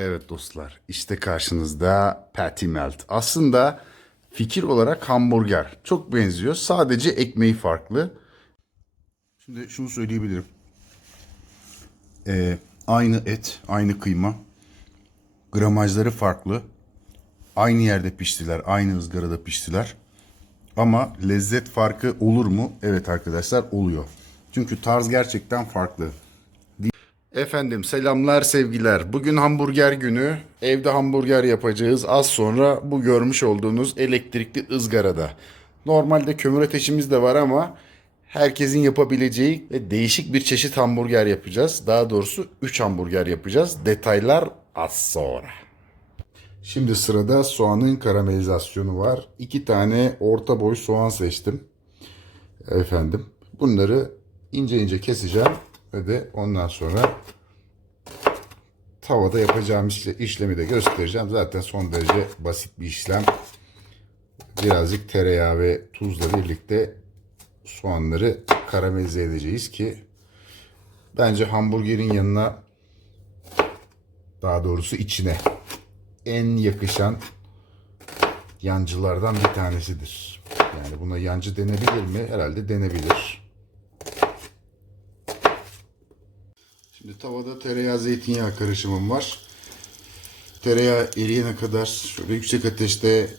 Evet dostlar, işte karşınızda Patty Melt. Aslında fikir olarak hamburger. Çok benziyor. Sadece ekmeği farklı. Şimdi şunu söyleyebilirim. Ee, aynı et, aynı kıyma. Gramajları farklı. Aynı yerde piştiler, aynı ızgarada piştiler. Ama lezzet farkı olur mu? Evet arkadaşlar oluyor. Çünkü tarz gerçekten farklı. Efendim selamlar sevgiler. Bugün hamburger günü. Evde hamburger yapacağız. Az sonra bu görmüş olduğunuz elektrikli ızgarada. Normalde kömür ateşimiz de var ama herkesin yapabileceği ve değişik bir çeşit hamburger yapacağız. Daha doğrusu 3 hamburger yapacağız. Detaylar az sonra. Şimdi sırada soğanın karamelizasyonu var. İki tane orta boy soğan seçtim. Efendim. Bunları ince ince keseceğim ve de ondan sonra tavada yapacağım işle- işlemi de göstereceğim. Zaten son derece basit bir işlem. Birazcık tereyağı ve tuzla birlikte soğanları karamelize edeceğiz ki bence hamburgerin yanına daha doğrusu içine en yakışan yancılardan bir tanesidir. Yani buna yancı denebilir mi? Herhalde denebilir. Tavada tereyağı zeytinyağı karışımım var. Tereyağı eriyene kadar şöyle yüksek ateşte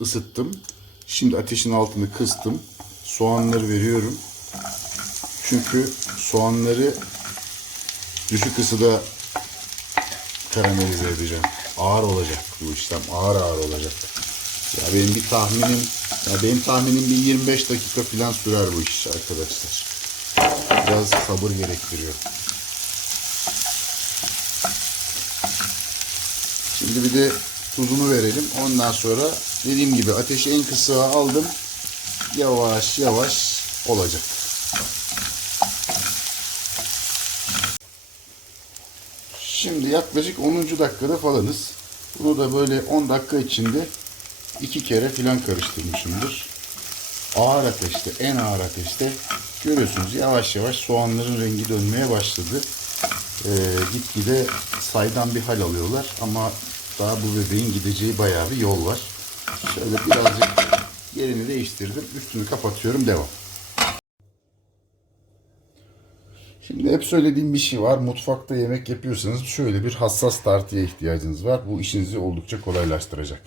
ısıttım. Şimdi ateşin altını kıstım. Soğanları veriyorum. Çünkü soğanları düşük ısıda karamelize edeceğim. Ağır olacak bu işlem. Ağır ağır olacak. Ya benim bir tahminim ya benim tahminim bir 25 dakika falan sürer bu iş arkadaşlar. Biraz sabır gerektiriyor. Şimdi bir de tuzunu verelim. Ondan sonra dediğim gibi ateşi en kısığa aldım. Yavaş yavaş olacak. Şimdi yaklaşık 10. dakikada falanız. Bunu da böyle 10 dakika içinde iki kere filan karıştırmışımdır. Ağır ateşte, en ağır ateşte görüyorsunuz yavaş yavaş soğanların rengi dönmeye başladı. Ee, gitgide saydan bir hal alıyorlar ama daha bu bebeğin gideceği bayağı bir yol var. Şöyle birazcık yerini değiştirdim. Üstünü kapatıyorum. Devam. Şimdi hep söylediğim bir şey var. Mutfakta yemek yapıyorsanız şöyle bir hassas tartıya ihtiyacınız var. Bu işinizi oldukça kolaylaştıracak.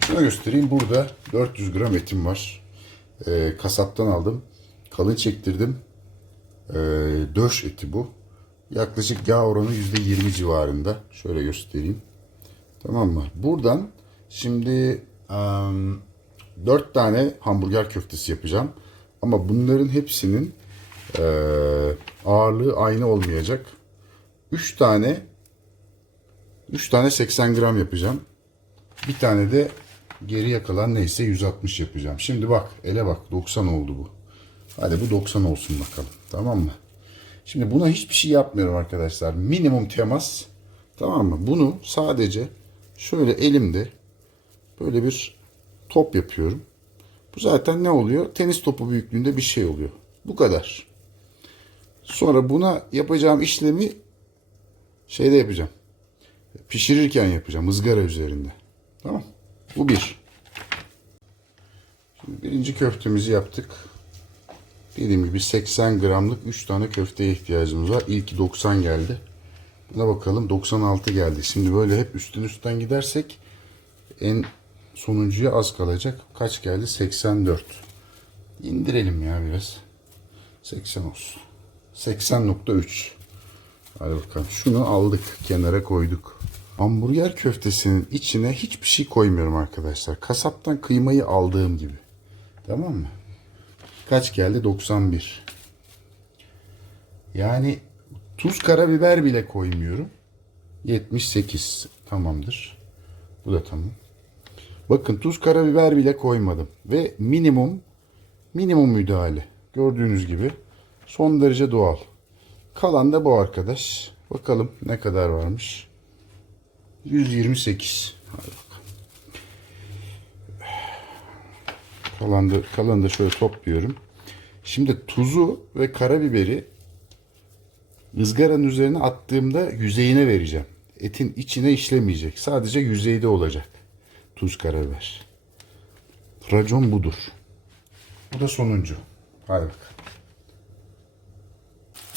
Şunu göstereyim. Burada 400 gram etim var. Ee, kasaptan aldım. Kalın çektirdim. Ee, döş eti bu. Yaklaşık yağ oranı %20 civarında. Şöyle göstereyim. Tamam mı? Buradan şimdi em, 4 tane hamburger köftesi yapacağım. Ama bunların hepsinin e, ağırlığı aynı olmayacak. 3 tane 3 tane 80 gram yapacağım. Bir tane de geriye kalan neyse 160 yapacağım. Şimdi bak ele bak 90 oldu bu. Hadi bu 90 olsun bakalım. Tamam mı? Şimdi buna hiçbir şey yapmıyorum arkadaşlar. Minimum temas. Tamam mı? Bunu sadece şöyle elimde böyle bir top yapıyorum. Bu zaten ne oluyor? Tenis topu büyüklüğünde bir şey oluyor. Bu kadar. Sonra buna yapacağım işlemi şeyde yapacağım. Pişirirken yapacağım. ızgara üzerinde. Tamam. Bu bir. Şimdi birinci köftemizi yaptık. Dediğim gibi 80 gramlık 3 tane köfteye ihtiyacımız var. İlki 90 geldi. Buna bakalım 96 geldi. Şimdi böyle hep üstten üstten gidersek en sonuncuya az kalacak. Kaç geldi? 84. İndirelim ya biraz. 80 olsun. 80.3. Hadi bakalım. Şunu aldık. Kenara koyduk. Hamburger köftesinin içine hiçbir şey koymuyorum arkadaşlar. Kasaptan kıymayı aldığım gibi. Tamam mı? Kaç geldi? 91. Yani tuz karabiber bile koymuyorum. 78 tamamdır. Bu da tamam. Bakın tuz karabiber bile koymadım. Ve minimum minimum müdahale. Gördüğünüz gibi son derece doğal. Kalan da bu arkadaş. Bakalım ne kadar varmış. 128. Hadi. Kalan da, kalanı da şöyle topluyorum. Şimdi tuzu ve karabiberi ızgaranın üzerine attığımda yüzeyine vereceğim. Etin içine işlemeyecek. Sadece yüzeyde olacak. Tuz, karabiber. Racon budur. Bu da sonuncu. Hadi bakalım.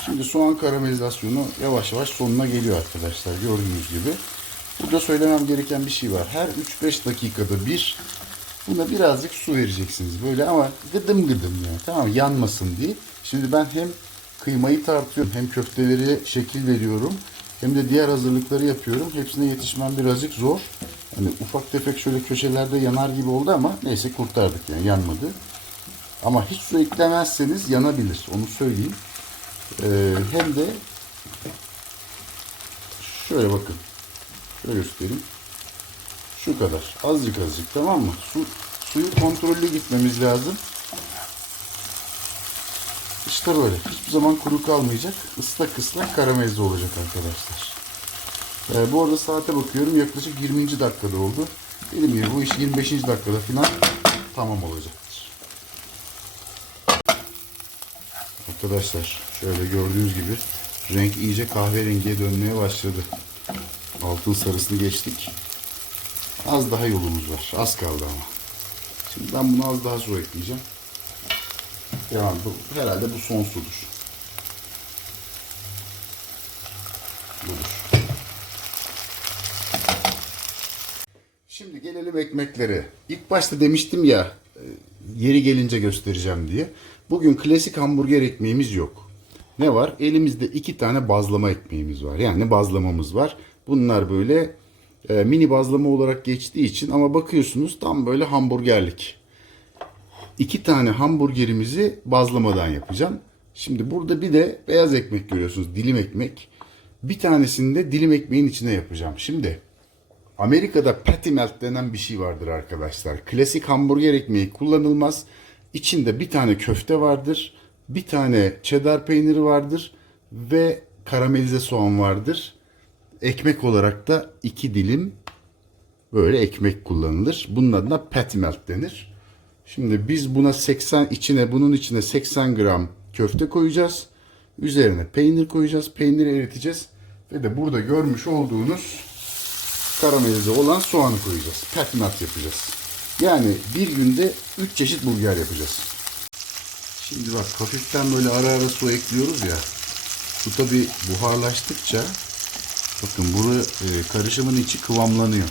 Şimdi soğan karamelizasyonu yavaş yavaş sonuna geliyor arkadaşlar. Gördüğünüz gibi. Burada söylemem gereken bir şey var. Her 3-5 dakikada bir buna birazcık su vereceksiniz. Böyle ama gıdım gıdım yani. Tamam yanmasın diye. Şimdi ben hem kıymayı tartıyorum hem köfteleri şekil veriyorum. Hem de diğer hazırlıkları yapıyorum. Hepsine yetişmem birazcık zor. Hani ufak tefek şöyle köşelerde yanar gibi oldu ama neyse kurtardık yani yanmadı. Ama hiç su eklemezseniz yanabilir. Onu söyleyeyim. Ee, hem de şöyle bakın. Şöyle göstereyim. Şu kadar. Azıcık azıcık tamam mı? Su, suyu kontrollü gitmemiz lazım. İşte böyle. Hiçbir zaman kuru kalmayacak. Islak ıslak karamelize olacak arkadaşlar. Ee, bu arada saate bakıyorum. Yaklaşık 20. dakikada oldu. Dediğim gibi bu iş 25. dakikada falan tamam olacaktır. Arkadaşlar şöyle gördüğünüz gibi renk iyice kahverengiye dönmeye başladı. Altın sarısını geçtik. Az daha yolumuz var. Az kaldı ama. Şimdi ben bunu az daha su ekleyeceğim. Yani bu, herhalde bu son sudur. Budur. Şimdi gelelim ekmeklere. İlk başta demiştim ya e, yeri gelince göstereceğim diye. Bugün klasik hamburger ekmeğimiz yok. Ne var? Elimizde iki tane bazlama ekmeğimiz var. Yani bazlamamız var. Bunlar böyle e, mini bazlama olarak geçtiği için ama bakıyorsunuz tam böyle hamburgerlik. İki tane hamburgerimizi bazlamadan yapacağım. Şimdi burada bir de beyaz ekmek görüyorsunuz. Dilim ekmek. Bir tanesini de dilim ekmeğin içine yapacağım. Şimdi Amerika'da patty melt denen bir şey vardır arkadaşlar. Klasik hamburger ekmeği kullanılmaz. İçinde bir tane köfte vardır. Bir tane cheddar peyniri vardır. Ve karamelize soğan vardır. Ekmek olarak da iki dilim böyle ekmek kullanılır. Bunun adına patty melt denir. Şimdi biz buna 80 içine bunun içine 80 gram köfte koyacağız. Üzerine peynir koyacağız. Peyniri eriteceğiz. Ve de burada görmüş olduğunuz karamelize olan soğanı koyacağız. Melt yapacağız. Yani bir günde 3 çeşit burger yapacağız. Şimdi bak hafiften böyle ara ara su ekliyoruz ya. Bu tabi buharlaştıkça bakın bu karışımın içi kıvamlanıyor.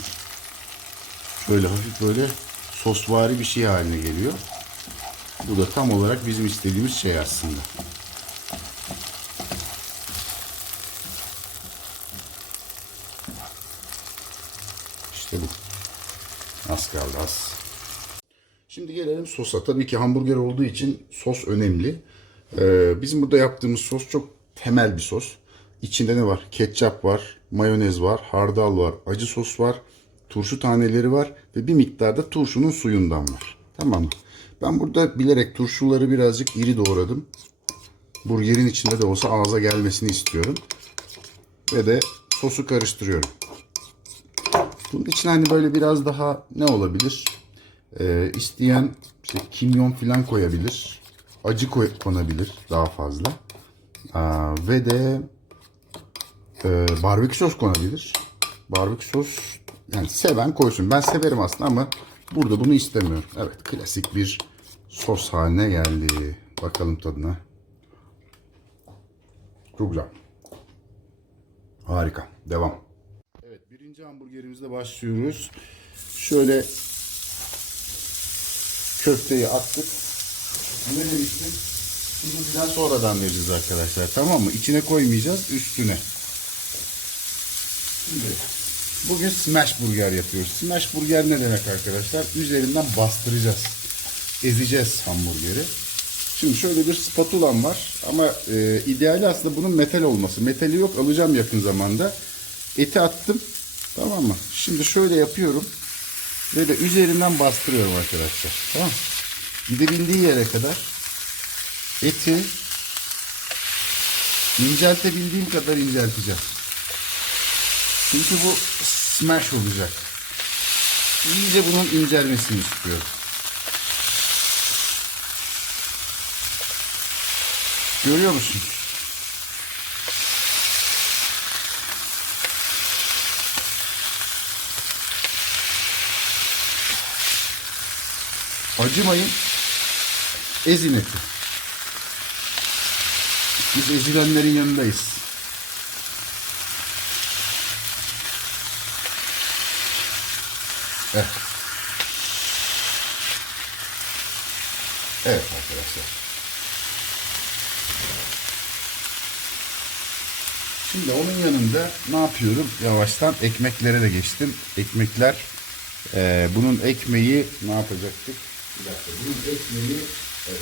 Şöyle hafif böyle sosvari bir şey haline geliyor. Bu da tam olarak bizim istediğimiz şey aslında. İşte bu. Az kaldı az. Şimdi gelelim sosa. Tabii ki hamburger olduğu için sos önemli. Ee, bizim burada yaptığımız sos çok temel bir sos. İçinde ne var? Ketçap var, mayonez var, hardal var, acı sos var, turşu taneleri var ve bir miktarda turşunun suyundan var. Tamam mı? Ben burada bilerek turşuları birazcık iri doğradım. Burgerin içinde de olsa ağza gelmesini istiyorum. Ve de sosu karıştırıyorum. Bunun için hani böyle biraz daha ne olabilir? Ee, isteyen işte kimyon falan koyabilir. Acı koy, konabilir daha fazla. Aa, ve de e, barbekü sos konabilir. Barbekü sos yani seven koysun. Ben severim aslında ama burada bunu istemiyorum. Evet klasik bir sos haline geldi. Bakalım tadına. Çok güzel. Harika. Devam. Evet birinci hamburgerimizle başlıyoruz. Şöyle köfteyi attık. Ne demiştim? Şimdiden sonradan veririz arkadaşlar. Tamam mı? İçine koymayacağız. Üstüne. Şimdi bugün smash burger yapıyoruz. Smash burger ne demek arkadaşlar? Üzerinden bastıracağız. Ezeceğiz hamburgeri. Şimdi şöyle bir spatulam var. Ama e, ideali aslında bunun metal olması. Metali yok. Alacağım yakın zamanda. Eti attım. Tamam mı? Şimdi şöyle yapıyorum. Ve de üzerinden bastırıyorum arkadaşlar. Tamam Gidebildiği yere kadar eti inceltebildiğim kadar incelteceğim. Çünkü bu smash olacak. İyice bunun incelmesini istiyorum. Görüyor musun? Acımayın. Ezin eti. Biz ezilenlerin yanındayız. Evet. Evet arkadaşlar. Şimdi onun yanında ne yapıyorum? Yavaştan ekmeklere de geçtim. Ekmekler eee, bunun ekmeği ne yapacaktık? Bir dakika. Bunun ekmeği evet.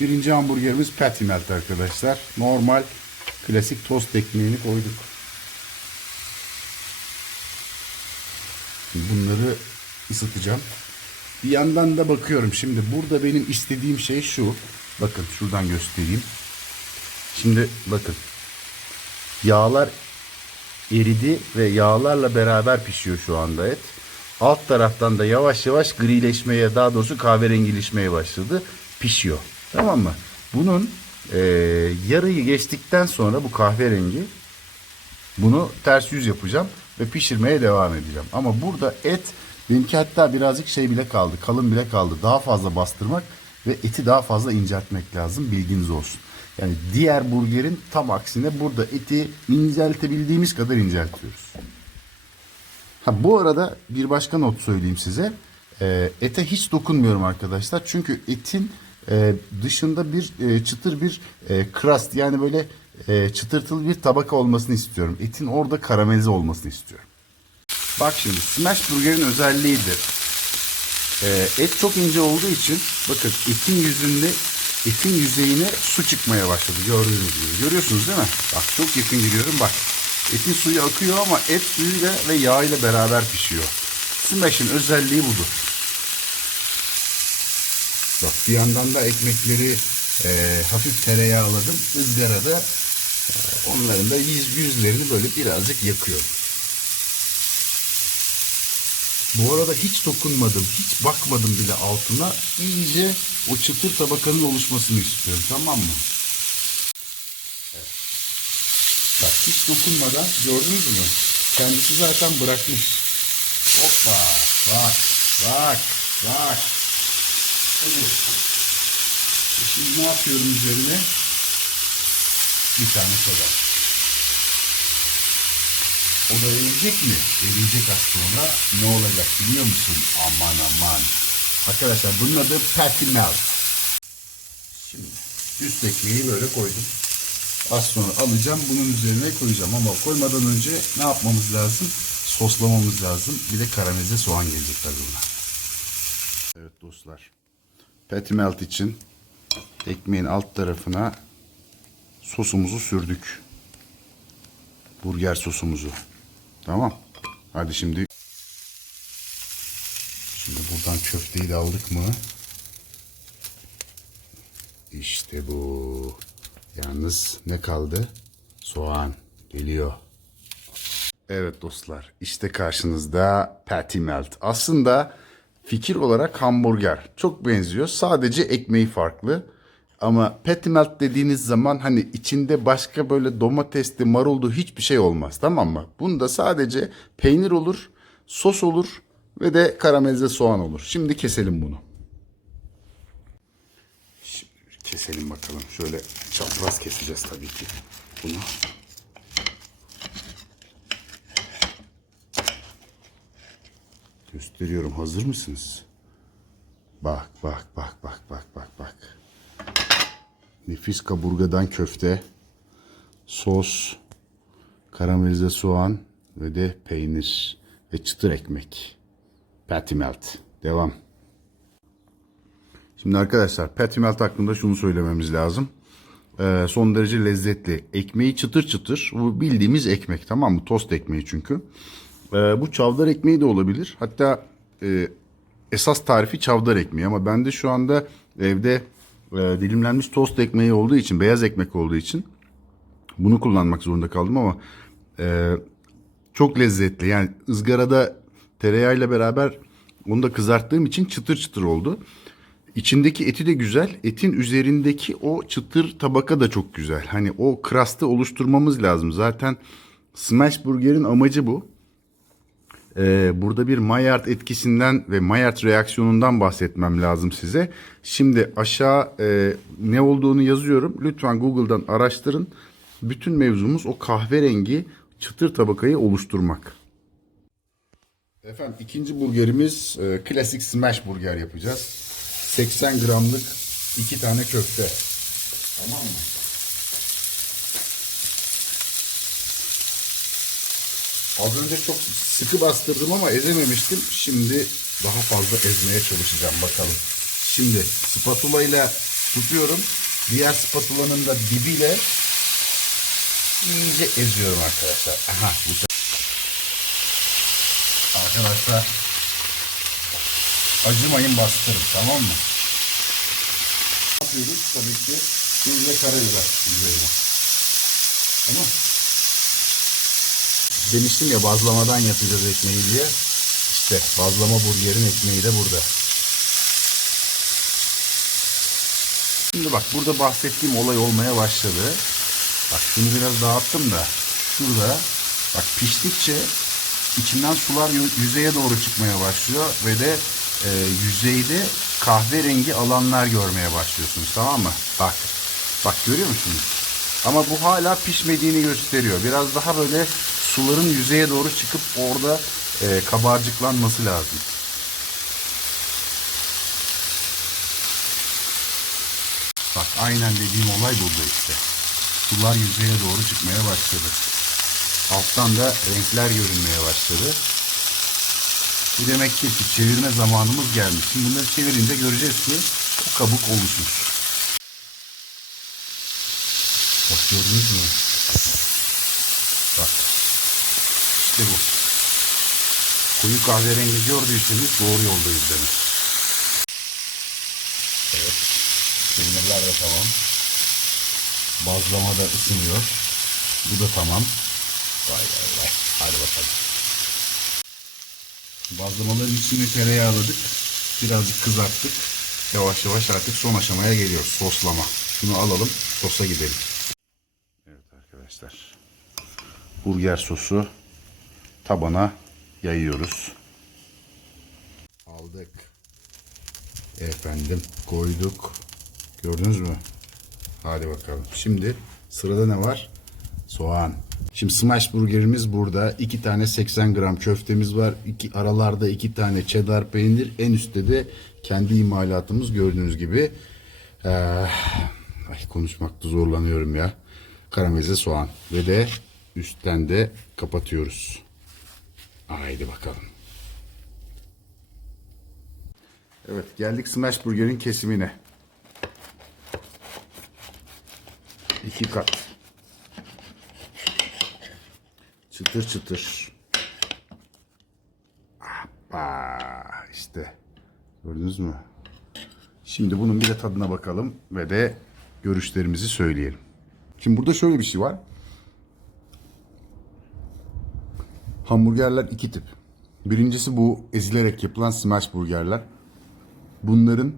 Birinci hamburgerimiz patty melt arkadaşlar. Normal klasik tost ekmeğini koyduk. Bunları ısıtacağım. Bir yandan da bakıyorum. Şimdi burada benim istediğim şey şu. Bakın şuradan göstereyim. Şimdi bakın. Yağlar eridi ve yağlarla beraber pişiyor şu anda et. Alt taraftan da yavaş yavaş grileşmeye daha doğrusu kahverengileşmeye başladı. Pişiyor. Tamam mı? Bunun eee, yarıyı geçtikten sonra bu kahverengi bunu ters yüz yapacağım ve pişirmeye devam edeceğim. Ama burada et benimki hatta birazcık şey bile kaldı. Kalın bile kaldı. Daha fazla bastırmak ve eti daha fazla inceltmek lazım. Bilginiz olsun. Yani diğer burgerin tam aksine burada eti inceltebildiğimiz kadar inceltiyoruz. Ha bu arada bir başka not söyleyeyim size. Ee, ete hiç dokunmuyorum arkadaşlar. Çünkü etin e, dışında bir e, çıtır bir e, crust yani böyle e, çıtırtılı bir tabaka olmasını istiyorum. Etin orada karamelize olmasını istiyorum. Bak şimdi smash burgerin özelliğidir. Ee, et çok ince olduğu için bakın etin yüzünde etin yüzeyine su çıkmaya başladı gördüğünüz gibi. Görüyorsunuz değil mi? Bak çok yakın giriyorum bak. Etin suyu akıyor ama et suyuyla ve yağ ile beraber pişiyor. Smash'in özelliği budur. Bak bir yandan da ekmekleri e, hafif tereyağladım. ızgarada e, onların da yüz, yüzlerini böyle birazcık yakıyorum. Bu arada hiç dokunmadım, hiç bakmadım bile altına. İyice o çıtır tabakanın oluşmasını istiyorum, tamam mı? Bak hiç dokunmadan gördünüz mü? Kendisi zaten bırakmış. Hoppa, bak, bak, bak. Hadi. Şimdi ne yapıyorum üzerine? Bir tane soda. O da eriyecek mi? Eriyecek az sonra. Ne olacak biliyor musun? Aman aman. Arkadaşlar bunun adı patty melt. Şimdi üst ekmeği böyle koydum. Az sonra alacağım bunun üzerine koyacağım ama koymadan önce ne yapmamız lazım? Soslamamız lazım. Bir de karamelize soğan gelecek tabii buna. Evet dostlar. Patty melt için ekmeğin alt tarafına sosumuzu sürdük. Burger sosumuzu. Tamam. Hadi şimdi. Şimdi buradan köfteyi de aldık mı? İşte bu. Yalnız ne kaldı? Soğan geliyor. Evet dostlar, işte karşınızda patty melt. Aslında fikir olarak hamburger. Çok benziyor. Sadece ekmeği farklı. Ama patty melt dediğiniz zaman hani içinde başka böyle domatesli, maruldu hiçbir şey olmaz tamam mı? Bunda sadece peynir olur, sos olur ve de karamelize soğan olur. Şimdi keselim bunu. Şimdi keselim bakalım. Şöyle çapraz keseceğiz tabii ki bunu. Gösteriyorum. Hazır mısınız? Bak bak bak bak bak bak bak. Nefis kaburgadan köfte, sos, karamelize soğan ve de peynir ve çıtır ekmek. Patty melt. Devam. Şimdi arkadaşlar patty melt hakkında şunu söylememiz lazım. Ee, son derece lezzetli. Ekmeği çıtır çıtır. Bu bildiğimiz ekmek tamam mı? Tost ekmeği çünkü. Ee, bu çavdar ekmeği de olabilir. Hatta e, esas tarifi çavdar ekmeği ama ben de şu anda evde e, dilimlenmiş tost ekmeği olduğu için, beyaz ekmek olduğu için bunu kullanmak zorunda kaldım ama e, çok lezzetli. Yani ızgarada tereyağıyla beraber onu da kızarttığım için çıtır çıtır oldu. İçindeki eti de güzel. Etin üzerindeki o çıtır tabaka da çok güzel. Hani o krastı oluşturmamız lazım. Zaten smash burgerin amacı bu. Ee, burada bir Maillard etkisinden ve Maillard reaksiyonundan bahsetmem lazım size. Şimdi aşağı e, ne olduğunu yazıyorum. Lütfen Google'dan araştırın. Bütün mevzumuz o kahverengi çıtır tabakayı oluşturmak. Efendim ikinci burgerimiz e, klasik smash burger yapacağız. 80 gramlık iki tane köfte. Tamam mı? Az önce çok sıkı bastırdım ama ezememiştim. Şimdi daha fazla ezmeye çalışacağım bakalım. Şimdi spatula ile tutuyorum. Diğer spatulanın da dibiyle iyice eziyorum arkadaşlar. Aha bu Arkadaşlar acımayın bastırın tamam mı? Ne yapıyoruz? Tabii ki tuz ve karabiber üzerine. Tamam Demiştim ya bazlamadan yapacağız ekmeği diye. İşte bazlama burgerin ekmeği de burada. Şimdi bak burada bahsettiğim olay olmaya başladı. Bak şunu biraz dağıttım da şurada bak piştikçe içinden sular yü- yüzeye doğru çıkmaya başlıyor ve de e, yüzeyde kahverengi alanlar görmeye başlıyorsunuz tamam mı? Bak bak görüyor musunuz? Ama bu hala pişmediğini gösteriyor. Biraz daha böyle suların yüzeye doğru çıkıp orada e, kabarcıklanması lazım. Bak aynen dediğim olay burada işte. Sular yüzeye doğru çıkmaya başladı. Alttan da renkler görünmeye başladı. Bu demektir ki çevirme zamanımız gelmiş. Şimdi bunları çevirince göreceğiz ki o kabuk oluşmuş. Bak gördünüz mü? Bak. İşte bu. Koyu kahverengi gördüyseniz doğru yoldayız demek. Evet. Peynirler de tamam. Bazlama da ısınıyor. Bu da tamam. Vay vay vay. Hadi bakalım. Bazlamaların içine tereyağladık. Birazcık kızarttık. Yavaş yavaş artık son aşamaya geliyor. Soslama. Şunu alalım. Sosa gidelim. Evet arkadaşlar. Burger sosu tabana yayıyoruz. Aldık. Efendim koyduk. Gördünüz mü? Hadi bakalım. Şimdi sırada ne var? Soğan. Şimdi smash burgerimiz burada. iki tane 80 gram köftemiz var. İki, aralarda iki tane cheddar peynir. En üstte de kendi imalatımız gördüğünüz gibi. Ee, ay konuşmakta zorlanıyorum ya. Karamelize soğan. Ve de üstten de kapatıyoruz. Haydi bakalım. Evet geldik smash burgerin kesimine. İki kat. Çıtır çıtır. Hoppa, işte. Gördünüz mü? Şimdi bunun bir de tadına bakalım ve de görüşlerimizi söyleyelim. Şimdi burada şöyle bir şey var. Hamburgerler iki tip. Birincisi bu ezilerek yapılan smash burgerler. Bunların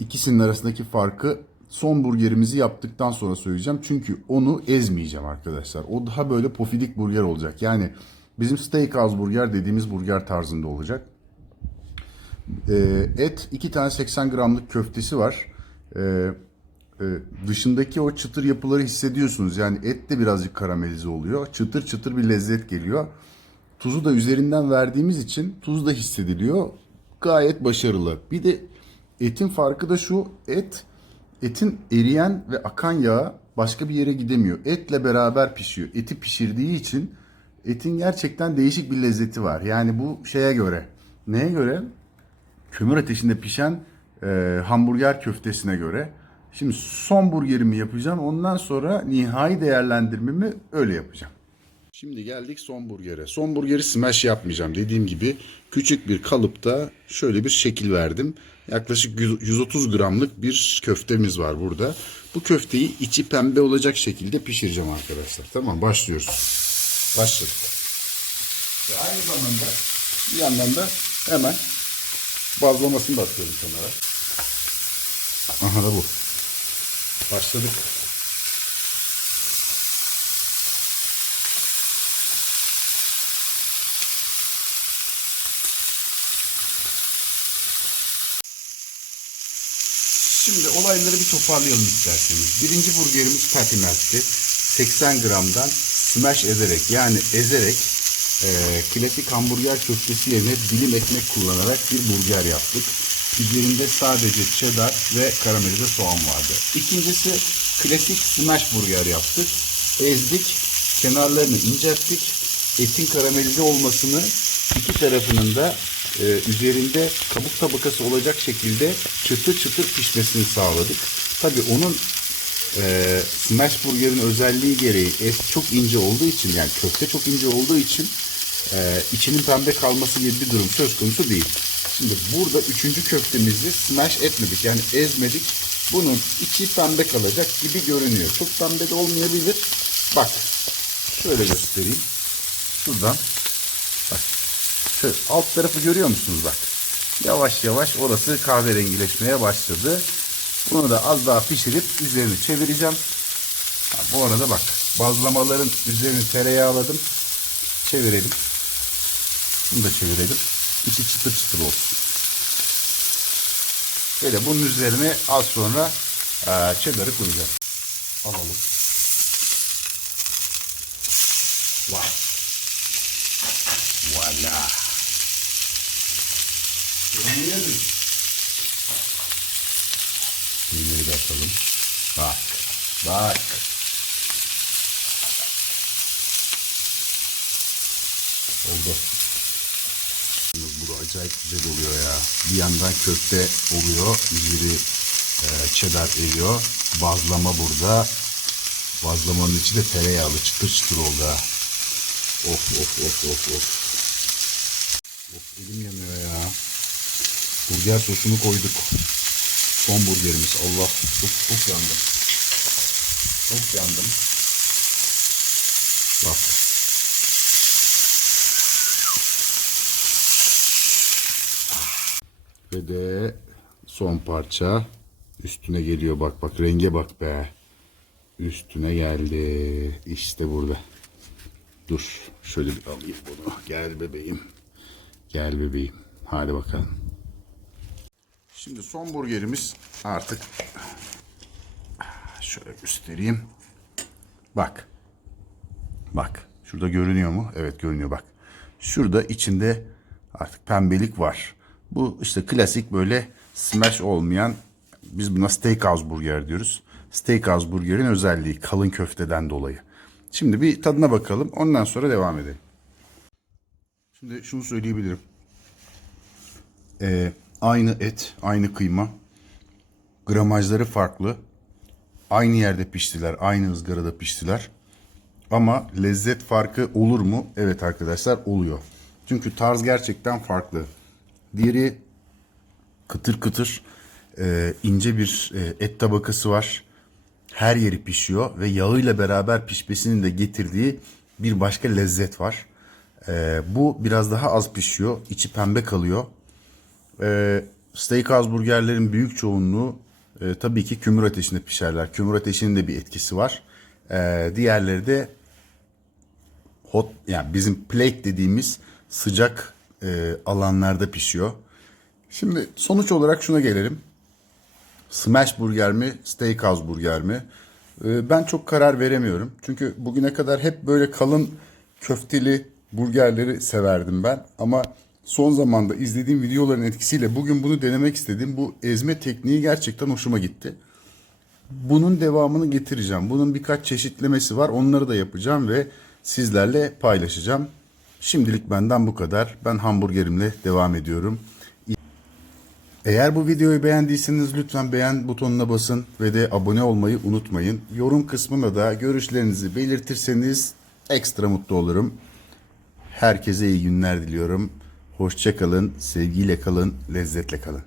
ikisinin arasındaki farkı son burgerimizi yaptıktan sonra söyleyeceğim. Çünkü onu ezmeyeceğim arkadaşlar. O daha böyle pofidik burger olacak. Yani bizim steakhouse burger dediğimiz burger tarzında olacak. Ee, et iki tane 80 gramlık köftesi var. Ee, e, dışındaki o çıtır yapıları hissediyorsunuz. Yani et de birazcık karamelize oluyor. Çıtır çıtır bir lezzet geliyor. Tuzu da üzerinden verdiğimiz için tuz da hissediliyor. Gayet başarılı. Bir de etin farkı da şu. Et etin eriyen ve akan yağı başka bir yere gidemiyor. Etle beraber pişiyor. Eti pişirdiği için etin gerçekten değişik bir lezzeti var. Yani bu şeye göre. Neye göre? kömür ateşinde pişen e, hamburger köftesine göre. Şimdi son burgerimi yapacağım. Ondan sonra nihai değerlendirmemi öyle yapacağım. Şimdi geldik son burgere. Son burgeri smash yapmayacağım. Dediğim gibi küçük bir kalıpta şöyle bir şekil verdim. Yaklaşık 100 130 gramlık bir köftemiz var burada. Bu köfteyi içi pembe olacak şekilde pişireceğim arkadaşlar. Tamam başlıyoruz. Başladık. Ve aynı zamanda bir yandan da hemen bazlamasını da atıyorum kenara. Aha da bu. Başladık. Şimdi olayları bir toparlayalım isterseniz. Birinci burgerimiz patty melt'ti. 80 gramdan smash ederek yani ezerek e, klasik hamburger köftesi yerine dilim ekmek kullanarak bir burger yaptık. Üzerinde sadece cheddar ve karamelize soğan vardı. İkincisi klasik smash burger yaptık. Ezdik, kenarlarını incelttik. Etin karamelize olmasını iki tarafının da e, üzerinde kabuk tabakası olacak şekilde çıtır çıtır pişmesini sağladık. Tabi onun e, smash burgerin özelliği gereği et çok ince olduğu için yani köfte çok ince olduğu için e, içinin pembe kalması gibi bir durum söz konusu değil. Şimdi burada üçüncü köftemizi smash etmedik yani ezmedik. Bunun içi pembe kalacak gibi görünüyor. Çok pembe de olmayabilir. Bak şöyle göstereyim. Şuradan şöyle alt tarafı görüyor musunuz bak. Yavaş yavaş orası kahverengileşmeye başladı. Bunu da az daha pişirip üzerini çevireceğim. Ha, bu arada bak bazlamaların üzerini tereyağladım. Çevirelim. Bunu da çevirelim. İçi çıtır çıtır olsun. Böyle bunun üzerine az sonra e, cheddar'ı koyacağım. Alalım. Vay. Voila. Peyniri de atalım. Bak. Bak. Oldu. Bu da acayip güzel oluyor ya. Bir yandan köfte oluyor. Üzeri e, cheddar eriyor. Bazlama burada. Bazlamanın içi de tereyağlı çıtır çıtır oldu. Of of of of of. Of elim yanıyor ya. Burger sosunu koyduk. Son burgerimiz. Allah çok çok yandım. Çok yandım. Bak. Ve de son parça üstüne geliyor. Bak bak renge bak be. Üstüne geldi. İşte burada. Dur. Şöyle bir alayım bunu. Gel bebeğim. Gel bebeğim. Hadi bakalım. Şimdi son burgerimiz artık şöyle göstereyim. Bak. Bak. Şurada görünüyor mu? Evet görünüyor bak. Şurada içinde artık pembelik var. Bu işte klasik böyle smash olmayan biz buna steakhouse burger diyoruz. Steakhouse burgerin özelliği kalın köfteden dolayı. Şimdi bir tadına bakalım. Ondan sonra devam edelim. Şimdi şunu söyleyebilirim. Ee, aynı et, aynı kıyma. Gramajları farklı. Aynı yerde piştiler, aynı ızgarada piştiler. Ama lezzet farkı olur mu? Evet arkadaşlar oluyor. Çünkü tarz gerçekten farklı. Diğeri kıtır kıtır e, ince bir e, et tabakası var. Her yeri pişiyor ve yağıyla beraber pişmesinin de getirdiği bir başka lezzet var. E, bu biraz daha az pişiyor. içi pembe kalıyor. E, steakhouse burgerlerin büyük çoğunluğu e, tabii ki kömür ateşinde pişerler. Kömür ateşinin de bir etkisi var. E, diğerleri de hot yani bizim plate dediğimiz sıcak e, alanlarda pişiyor. Şimdi sonuç olarak şuna gelelim. Smash burger mi, steakhouse burger mi? E, ben çok karar veremiyorum. Çünkü bugüne kadar hep böyle kalın köfteli burgerleri severdim ben. Ama son zamanda izlediğim videoların etkisiyle bugün bunu denemek istedim. Bu ezme tekniği gerçekten hoşuma gitti. Bunun devamını getireceğim. Bunun birkaç çeşitlemesi var. Onları da yapacağım ve sizlerle paylaşacağım. Şimdilik benden bu kadar. Ben hamburgerimle devam ediyorum. Eğer bu videoyu beğendiyseniz lütfen beğen butonuna basın ve de abone olmayı unutmayın. Yorum kısmına da görüşlerinizi belirtirseniz ekstra mutlu olurum. Herkese iyi günler diliyorum. Hoşça kalın, sevgiyle kalın, lezzetle kalın.